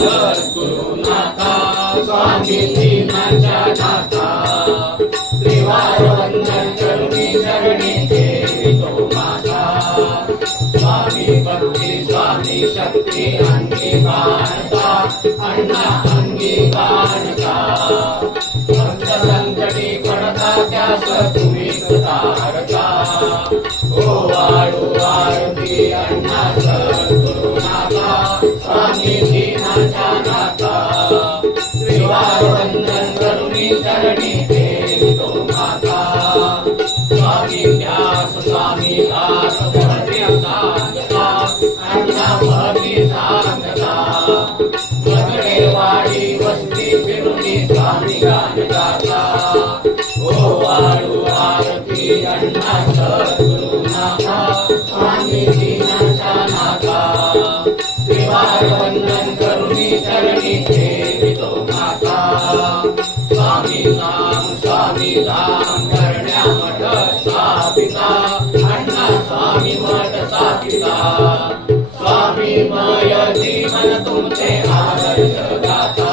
सद्गुरुनाथा स्वामी माझ्या नाथा त्रिवार वंदन करणी जगणी देवी तो माता स्वामी भक्ती स्वामी शक्ती अंगी बाळता अण्णा अंगी बाळता भक्त संकटी पडता त्या सत्वी तारका ओ वाळू वाळती अण्णा चरणी ठेवितो माता स्वामी ध्यास स्वामी दास सांगता. अण्णा सांगता. वाडी वस्ती फिरुनी स्वामी गान गाता वाळू आरती अण्णा सद्गुरुनाथा. स्वामी स्वामी धाम करण्या मठ स्थापिता अण्णा स्वामी मठ स्थापिता. स्वामी मय जीवन तुमचे आदर्श दाता.